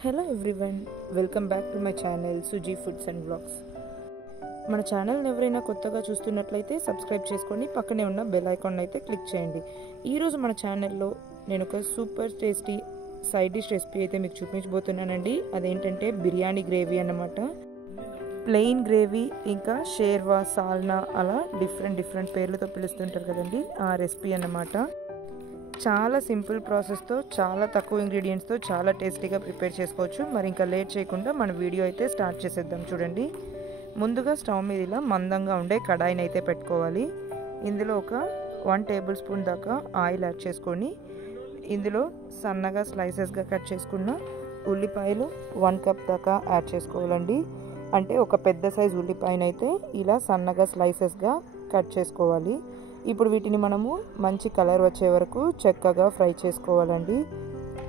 Hello everyone, welcome back to my channel Suji foods and blogs. మన ఛానల్ని ఎవరైనా కొత్తగా చూస్తున్నట్లయితే సబ్స్క్రైబ్ చేసుకొని పక్కనే ఉన్న బెల్ ఐకాన్ అయితే క్లిక్ చేయండి. ఈరోజు మన ఛానల్లో నేను ఒక super tasty side dish recipe అయితే మీకు చూపించబోతున్నానండి. అదేంటంటే బిర్యానీ గ్రేవీ అన్నమాట. ప్లెయిన్ గ్రేవీ ఇంకా షేర్వా, సాల్నా అలా డిఫరెంట్ పేర్లతో పిలుస్తుంటారు కదండి, ఆ రెసిపీ అన్నమాట. చాలా సింపుల్ ప్రాసెస్తో చాలా తక్కువ ఇంగ్రీడియంట్స్తో చాలా టేస్టీగా ప్రిపేర్ చేసుకోవచ్చు. మరి ఇంకా లేట్ చేయకుండా మన వీడియో అయితే స్టార్ట్ చేసేద్దాం. చూడండి, ముందుగా స్టవ్ మీద ఇలా మందంగా ఉండే కడాయిని అయితే పెట్టుకోవాలి. ఇందులో ఒక 1 టేబుల్ స్పూన్ దాకా ఆయిల్ యాడ్ చేసుకొని ఇందులో సన్నగా స్లైసెస్గా కట్ చేసుకున్న ఉల్లిపాయలు 1 కప్ దాకా యాడ్ చేసుకోవాలండి. అంటే ఒక పెద్ద సైజు ఉల్లిపాయనైతే ఇలా సన్నగా స్లైసెస్గా కట్ చేసుకోవాలి. ఇప్పుడు వీటిని మనము మంచి కలర్ వచ్చే వరకు చక్కగా ఫ్రై చేసుకోవాలండి.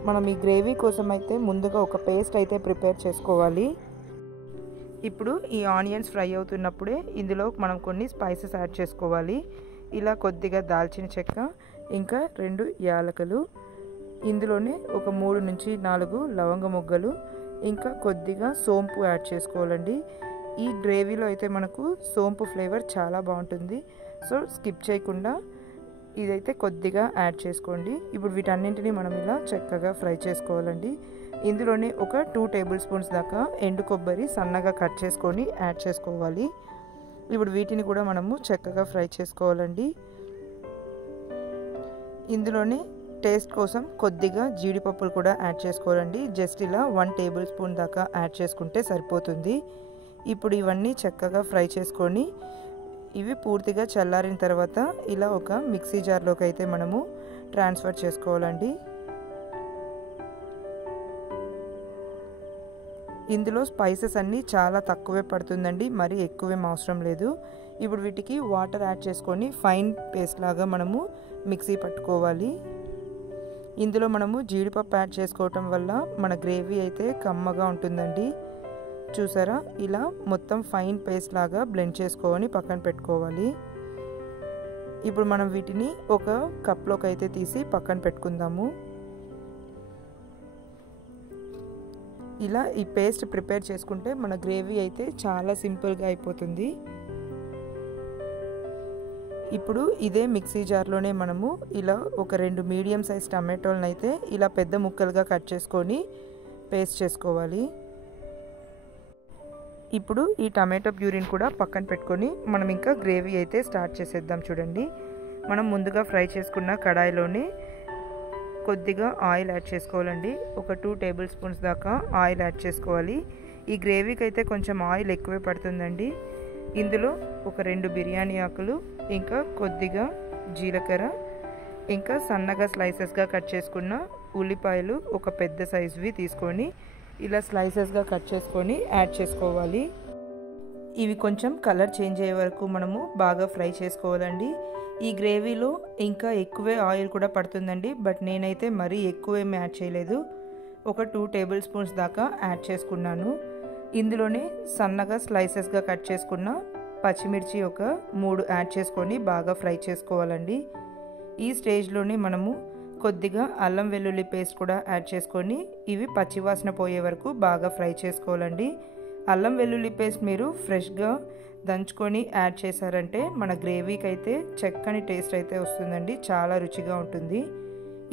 మనం ఈ గ్రేవీ కోసం అయితే ముందుగా ఒక పేస్ట్ అయితే ప్రిపేర్ చేసుకోవాలి. ఇప్పుడు ఈ ఆనియన్స్ ఫ్రై అవుతున్నప్పుడే ఇందులో మనం కొన్ని స్పైసెస్ యాడ్ చేసుకోవాలి. ఇలా కొద్దిగా దాల్చిన చెక్క, ఇంకా 2 యాలకులు, ఇందులోనే ఒక 3 నుంచి 4 లవంగ మొగ్గలు, ఇంకా కొద్దిగా సోంపు యాడ్ చేసుకోవాలండి. ఈ గ్రేవీలో అయితే మనకు సోంపు ఫ్లేవర్ చాలా బాగుంటుంది. సో స్కిప్ చేయకుండా ఇదైతే కొద్దిగా యాడ్ చేసుకోండి. ఇప్పుడు వీటన్నింటినీ మనం ఇలా చక్కగా ఫ్రై చేసుకోవాలండి. ఇందులోనే ఒక 2 టేబుల్ స్పూన్స్ దాకా ఎండు కొబ్బరి సన్నగా కట్ చేసుకొని యాడ్ చేసుకోవాలి. ఇప్పుడు వీటిని కూడా మనము చక్కగా ఫ్రై చేసుకోవాలండి. ఇందులోనే టేస్ట్ కోసం కొద్దిగా జీడిపప్పులు కూడా యాడ్ చేసుకోవాలండి. జస్ట్ ఇలా 1 టేబుల్ స్పూన్ దాకా యాడ్ చేసుకుంటే సరిపోతుంది. ఇప్పుడు ఇవన్నీ చక్కగా ఫ్రై చేసుకొని ఇవి పూర్తిగా చల్లారిన తర్వాత ఇలా ఒక మిక్సీ జార్లోకి అయితే మనము ట్రాన్స్ఫర్ చేసుకోవాలండి. ఇందులో స్పైసెస్ అన్నీ చాలా తక్కువే పడుతుందండి, మరి ఎక్కువేం అవసరం లేదు. ఇప్పుడు వీటికి వాటర్ యాడ్ చేసుకొని ఫైన్ పేస్ట్ లాగా మనము మిక్సీ పట్టుకోవాలి. ఇందులో మనము జీడిపప్పు యాడ్ చేసుకోవటం వల్ల మన గ్రేవీ అయితే కమ్మగా ఉంటుందండి. చూసారా, ఇలా మొత్తం ఫైన్ పేస్ట్ లాగా బ్లెండ్ చేసుకొని పక్కన పెట్టుకోవాలి. ఇప్పుడు మనం వీటిని ఒక కప్లోకి అయితే తీసి పక్కన పెట్టుకుందాము. ఇలా ఈ పేస్ట్ ప్రిపేర్ చేసుకుంటే మన గ్రేవీ అయితే చాలా సింపుల్గా అయిపోతుంది. ఇప్పుడు ఇదే మిక్సీ జార్లోనే మనము ఇలా ఒక 2 మీడియం సైజ్ టమాటోలను అయితే ఇలా పెద్ద ముక్కలుగా కట్ చేసుకొని పేస్ట్ చేసుకోవాలి. ఇప్పుడు ఈ టమాటో ప్యూరీని కూడా పక్కన పెట్టుకొని మనం ఇంకా గ్రేవీ అయితే స్టార్ట్ చేసేద్దాం. చూడండి, మనం ముందుగా ఫ్రై చేసుకున్న కడాయిలోనే కొద్దిగా ఆయిల్ యాడ్ చేసుకోవాలండి. ఒక 2 టేబుల్ స్పూన్స్ దాకా ఆయిల్ యాడ్ చేసుకోవాలి. ఈ గ్రేవీకి అయితే కొంచెం ఆయిల్ ఎక్కువే పడుతుందండి. ఇందులో ఒక 2 బిర్యానీ ఆకులు, ఇంకా కొద్దిగా జీలకర్ర, ఇంకా సన్నగా స్లైసెస్గా కట్ చేసుకున్న ఉల్లిపాయలు ఒక పెద్ద సైజువి తీసుకొని ఇలా స్లైసెస్గా కట్ చేసుకొని యాడ్ చేసుకోవాలి. ఇవి కొంచెం కలర్ చేంజ్ అయ్యే వరకు మనము బాగా ఫ్రై చేసుకోవాలండి. ఈ గ్రేవీలో ఇంకా ఎక్కువే ఆయిల్ కూడా పడుతుందండి, బట్ నేనైతే మరీ ఎక్కువేమీ యాడ్ చేయలేదు. ఒక 2 టేబుల్ స్పూన్స్ దాకా యాడ్ చేసుకున్నాను. ఇందులోనే సన్నగా స్లైసెస్గా కట్ చేసుకున్న పచ్చిమిర్చి ఒక 3 యాడ్ చేసుకొని బాగా ఫ్రై చేసుకోవాలండి. ఈ స్టేజ్లోనే మనము కొద్దిగా అల్లం వెల్లుల్లి పేస్ట్ కూడా యాడ్ చేసుకొని ఇవి పచ్చివాసన పోయే వరకు బాగా ఫ్రై చేసుకోవాలండి. అల్లం వెల్లుల్లి పేస్ట్ మీరు ఫ్రెష్గా దంచుకొని యాడ్ చేశారంటే మన గ్రేవీకి అయితే చక్కని టేస్ట్ అయితే వస్తుందండి, చాలా రుచిగా ఉంటుంది.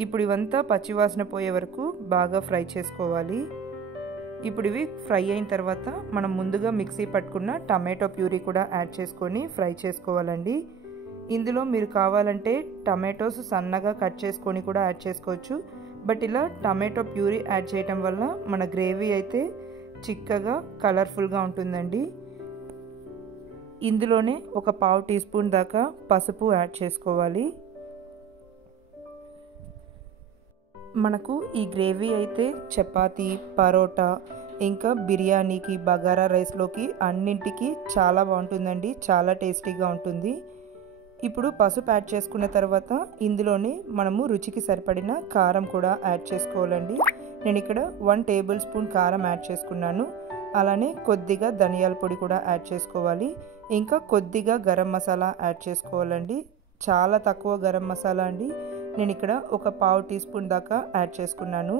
ఇప్పుడు ఇవంతా పచ్చివాసన పోయే వరకు బాగా ఫ్రై చేసుకోవాలి. ఇప్పుడు ఇవి ఫ్రై అయిన తర్వాత మనం ముందుగా మిక్సీ పట్టుకున్న టమాటో ప్యూరీ కూడా యాడ్ చేసుకొని ఫ్రై చేసుకోవాలండి. ఇందులో మీరు కావాలంటే టమాటోస్ సన్నగా కట్ చేసుకొని కూడా యాడ్ చేసుకోవచ్చు, బట్ ఇలా టమాటో ప్యూరీ యాడ్ చేయటం వల్ల మన గ్రేవీ అయితే చిక్కగా కలర్ఫుల్గా ఉంటుందండి. ఇందులోనే ఒక 1/2 టీ స్పూన్ దాకా పసుపు యాడ్ చేసుకోవాలి. మనకు ఈ గ్రేవీ అయితే చపాతీ, పరోటా, ఇంకా బిర్యానీకి, బగారా రైస్లోకి అన్నింటికి చాలా బాగుంటుందండి, చాలా టేస్టీగా ఉంటుంది. ఇప్పుడు పసుపు యాడ్ చేసుకున్న తర్వాత ఇందులోనే మనము రుచికి సరిపడిన కారం కూడా యాడ్ చేసుకోవాలండి. నేను ఇక్కడ 1 టేబుల్ స్పూన్ కారం యాడ్ చేసుకున్నాను. అలానే కొద్దిగా ధనియాల పొడి కూడా యాడ్ చేసుకోవాలి. ఇంకా కొద్దిగా గరం మసాలా యాడ్ చేసుకోవాలండి. చాలా తక్కువ గరం మసాలా అండి, నేను ఇక్కడ ఒక పావు టీ స్పూన్ దాకా యాడ్ చేసుకున్నాను.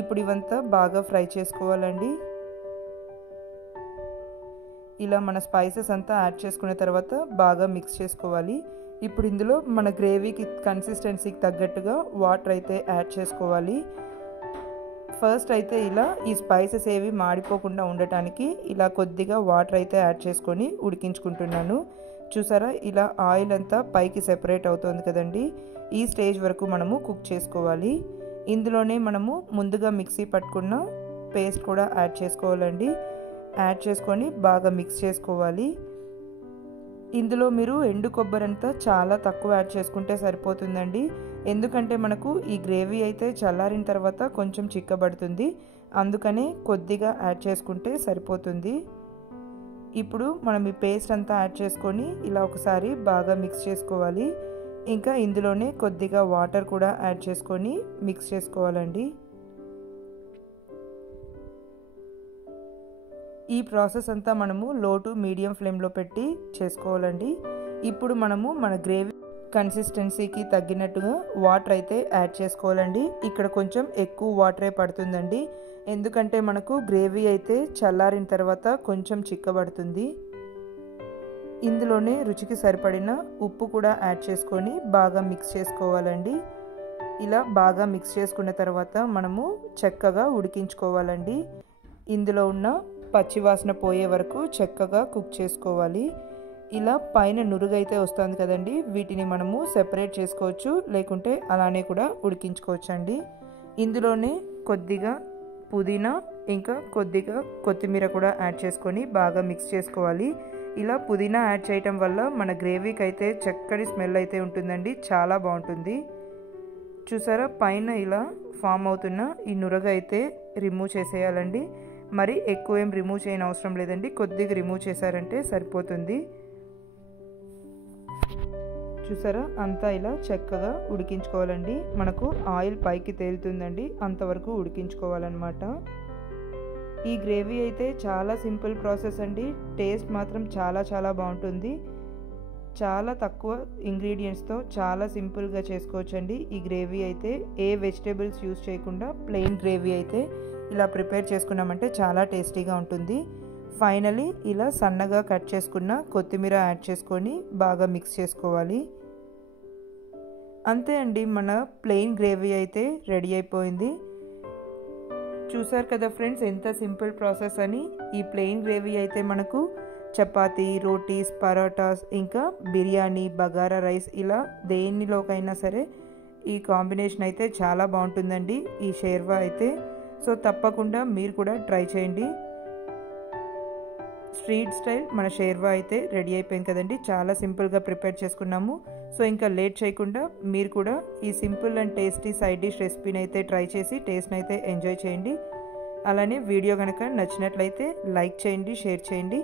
ఇప్పుడు ఇవంతా బాగా ఫ్రై చేసుకోవాలండి. ఇలా మన స్పైసెస్ అంతా యాడ్ చేసుకున్న తర్వాత బాగా మిక్స్ చేసుకోవాలి. ఇప్పుడు ఇందులో మన గ్రేవీకి కన్సిస్టెన్సీకి తగ్గట్టుగా వాటర్ అయితే యాడ్ చేసుకోవాలి. ఫస్ట్ అయితే ఇలా ఈ స్పైసెస్ ఏవి మాడిపోకుండా ఉండటానికి ఇలా కొద్దిగా వాటర్ అయితే యాడ్ చేసుకొని ఉడికించుకుంటున్నాను. చూసారా, ఇలా ఆయిల్ అంతా పైకి సెపరేట్ అవుతుంది కదండి. ఈ స్టేజ్ వరకు మనము కుక్ చేసుకోవాలి. ఇందులోనే మనము ముందుగా మిక్సీ పట్టుకున్న పేస్ట్ కూడా యాడ్ చేసుకోవాలండి. యాడ్ చేసుకొని బాగా మిక్స్ చేసుకోవాలి. ఇందులో మీరు ఎండు కొబ్బరి అంతా చాలా తక్కువ యాడ్ చేసుకుంటే సరిపోతుందండి. ఎందుకంటే మనకు ఈ గ్రేవీ అయితే చల్లారిన తర్వాత కొంచెం చిక్కబడుతుంది. అందుకనే కొద్దిగా యాడ్ చేసుకుంటే సరిపోతుంది. ఇప్పుడు మనం ఈ పేస్ట్ అంతా యాడ్ చేసుకొని ఇలా ఒకసారి బాగా మిక్స్ చేసుకోవాలి. ఇంకా ఇందులోనే కొద్దిగా వాటర్ కూడా యాడ్ చేసుకొని మిక్స్ చేసుకోవాలండి. ఈ ప్రాసెస్ అంతా మనము లో టు మీడియం ఫ్లేమ్లో పెట్టి చేసుకోవాలండి. ఇప్పుడు మనము మన గ్రేవీ కన్సిస్టెన్సీకి తగ్గినట్టుగా వాటర్ అయితే యాడ్ చేసుకోవాలండి. ఇక్కడ కొంచెం ఎక్కువ వాటరే పడుతుందండి. ఎందుకంటే మనకు గ్రేవీ అయితే చల్లారిన తర్వాత కొంచెం చిక్కబడుతుంది. ఇందులోనే రుచికి సరిపడిన ఉప్పు కూడా యాడ్ చేసుకొని బాగా మిక్స్ చేసుకోవాలండి. ఇలా బాగా మిక్స్ చేసుకున్న తర్వాత మనము చక్కగా ఉడికించుకోవాలండి. ఇందులో ఉన్న పచ్చివాసన పోయే వరకు చక్కగా కుక్ చేసుకోవాలి. ఇలా పైన నురుగైతే వస్తుంది కదండి, వీటిని మనము సెపరేట్ చేసుకోవచ్చు, లేకుంటే అలానే కూడా ఉడికించుకోవచ్చు అండి. ఇందులోనే కొద్దిగా పుదీనా ఇంకా కొద్దిగా కొత్తిమీర కూడా యాడ్ చేసుకొని బాగా మిక్స్ చేసుకోవాలి. ఇలా పుదీనా యాడ్ చేయటం వల్ల మన గ్రేవీకి అయితే చక్కటి స్మెల్ అయితే ఉంటుందండి, చాలా బాగుంటుంది. చూసారా, పైన ఇలా ఫామ్ అవుతున్న ఈ నురగ అయితే రిమూవ్ చేసేయాలండి. మరి ఎక్కువ ఏం రిమూవ్ చేయని అవసరం లేదండి, కొద్దిగా రిమూవ్ చేశారంటే సరిపోతుంది. చూసారా, అంతా ఇలా చక్కగా ఉడికించుకోవాలండి. మనకు ఆయిల్ పైకి తేలుతుందండి, అంతవరకు ఉడికించుకోవాలన్నమాట. ఈ గ్రేవీ అయితే చాలా సింపుల్ ప్రాసెస్ అండి. టేస్ట్ మాత్రం చాలా చాలా బాగుంటుంది. చాలా తక్కువ ఇంగ్రీడియంట్స్తో చాలా సింపుల్గా చేసుకోవచ్చండి. ఈ గ్రేవీ అయితే ఏ వెజిటేబుల్స్ యూజ్ చేయకుండా ప్లెయిన్ గ్రేవీ అయితే ఇలా ప్రిపేర్ చేసుకున్నామంటే చాలా టేస్టీగా ఉంటుంది. ఫైనలీ ఇలా సన్నగా కట్ చేసుకున్న కొత్తిమీర యాడ్ చేసుకొని బాగా మిక్స్ చేసుకోవాలి. అంతే అండి, మన ప్లెయిన్ గ్రేవీ అయితే రెడీ అయిపోయింది. చూసారు కదా ఫ్రెండ్స్, ఎంత సింపుల్ ప్రాసెస్ అని. ఈ ప్లెయిన్ గ్రేవీ అయితే మనకు చపాతీ, రోటీస్, పరోటాస్, ఇంకా బిర్యానీ, బగారా రైస్ ఇలా దేనిలోకైనా సరే ఈ కాంబినేషన్ అయితే చాలా బాగుంటుందండి ఈ షేర్వా అయితే. సో తప్పకుండా మీరు కూడా ట్రై చేయండి. స్ట్రీట్ స్టైల్ మన షేర్వా అయితే రెడీ అయిపోయింది కదండి. చాలా సింపుల్గా ప్రిపేర్ చేసుకున్నాము. సో ఇంకా లేట్ చేయకుండా మీరు కూడా ఈ simple and tasty side dish రెసిపీని అయితే ట్రై చేసి టేస్ట్ని అయితే ఎంజాయ్ చేయండి. అలానే వీడియో కనుక నచ్చినట్లయితే లైక్ చేయండి, షేర్ చేయండి.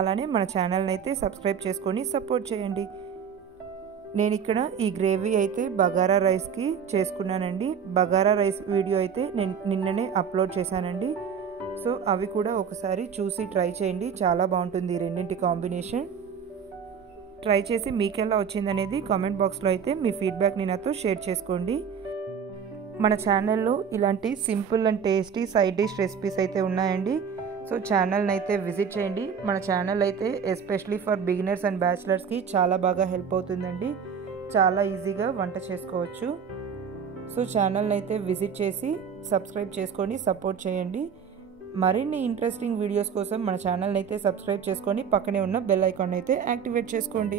అలానే మన ఛానల్ని అయితే సబ్స్క్రైబ్ చేసుకొని సపోర్ట్ చేయండి. నేను ఇక్కడ ఈ గ్రేవీ అయితే బగారా రైస్కి చేసుకున్నానండి. బగారా రైస్ వీడియో అయితే నేను నిన్ననే అప్లోడ్ చేశానండి. సో అవి కూడా ఒకసారి చూసి ట్రై చేయండి, చాలా బాగుంటుంది ఈ రెండింటి కాంబినేషన్. ట్రై చేసి మీకు ఎలా వచ్చిందనేది కామెంట్ బాక్స్లో అయితే మీ ఫీడ్బ్యాక్ని నాతో షేర్ చేసుకోండి. మన ఛానల్లో ఇలాంటి simple and tasty side dish recipes అయితే ఉన్నాయండి. సో ఛానల్ని అయితే విజిట్ చేయండి. మన ఛానల్ అయితే ఎస్పెషలీ ఫర్ బిగినర్స్ అండ్ బ్యాచిలర్స్కి చాలా బాగా హెల్ప్ అవుతుందండి. చాలా ఈజీగా వంట చేసుకోవచ్చు. సో ఛానల్ని అయితే విజిట్ చేసి సబ్స్క్రైబ్ చేసుకొని సపోర్ట్ చేయండి. మరిన్ని ఇంట్రెస్టింగ్ వీడియోస్ కోసం మన ఛానల్ని అయితే సబ్స్క్రైబ్ చేసుకొని పక్కనే ఉన్న బెల్ ఐకాన్ అయితే యాక్టివేట్ చేసుకోండి.